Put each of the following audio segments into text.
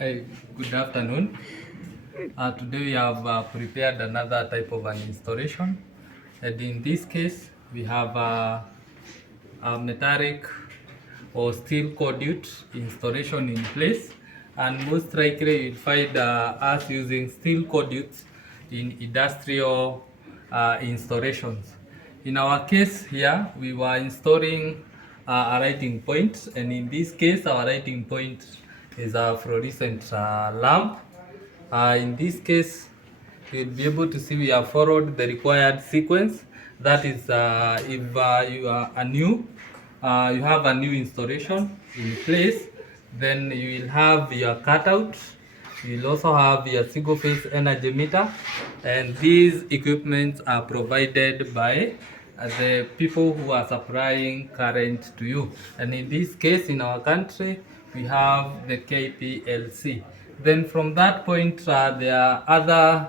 Hey, good afternoon. Today we have prepared another type of an installation, and in this case we have a metallic or steel conduit installation in place, and most likely you'll find us using steel conduits in industrial installations. In our case here, we were installing a lighting point, and in this case our lighting point is a fluorescent lamp. In this case, you'll be able to see we have followed the required sequence. That is, if you are you have a new installation in place, then you will have your cutout. You will also have your single phase energy meter, and these equipments are provided by the people who are supplying current to you. And in this case, in our country, we have the KPLC. Then from that point, there are other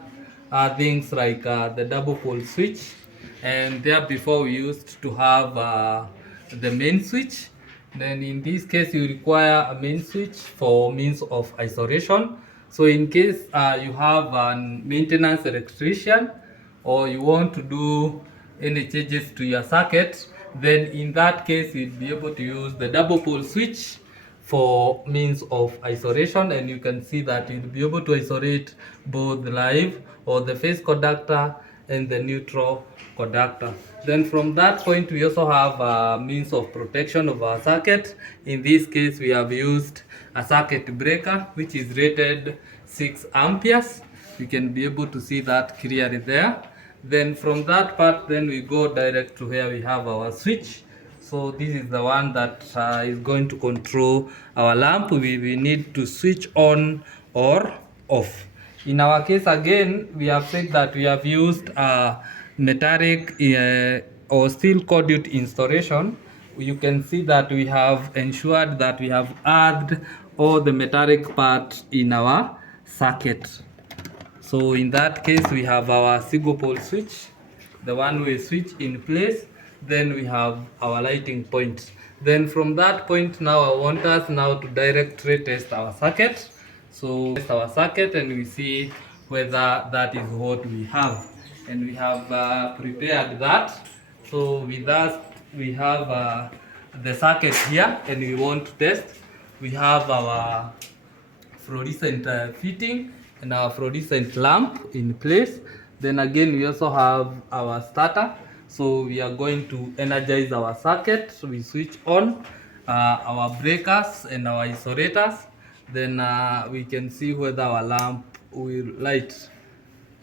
things like the double pole switch, and there before we used to have the main switch. Then in this case you require a main switch for means of isolation. So in case you have a maintenance electrician, or you want to do any changes to your circuit, then in that case you'll be able to use the double pole switch for means of isolation, and you can see that you'll be able to isolate both the live or the phase conductor and the neutral conductor. Then from that point we also have a means of protection of our circuit. In this case we have used a circuit breaker which is rated 6 amperes. You can be able to see that clearly there. Then from that part, then we go direct to where we have our switch. So this is the one that is going to control our lamp. We need to switch on or off. In our case again, we have said that we have used a metallic or steel conduit installation. You can see that we have ensured that we have added all the metallic parts in our circuit. So in that case, we have our single pole switch, the one we switch in place. Then we have our lighting point. Then from that point now, I want us now to directly test our circuit. So test our circuit and we see whether that is what we have. And we have prepared that. So with that, we have the circuit here, and we want to test. We have our fluorescent fitting and our fluorescent lamp in place. Then again we also have our starter, so we are going to energize our circuit. So we switch on our breakers and our isolators. Then we can see whether our lamp will light.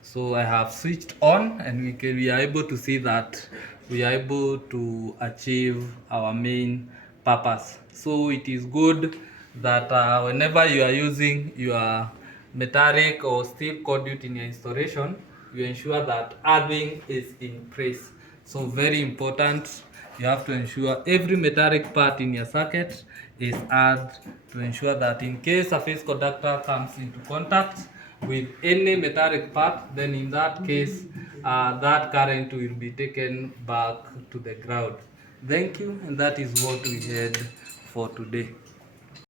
So I have switched on, and we are able to see that we are able to achieve our main purpose. So it is good that whenever you are using your metallic or steel conduit in your installation, you ensure that earthing is in place. So very important, you have to ensure every metallic part in your circuit is earthed, to ensure that in case a phase conductor comes into contact with any metallic part, then in that case that current will be taken back to the ground. Thank you, and that is what we had for today.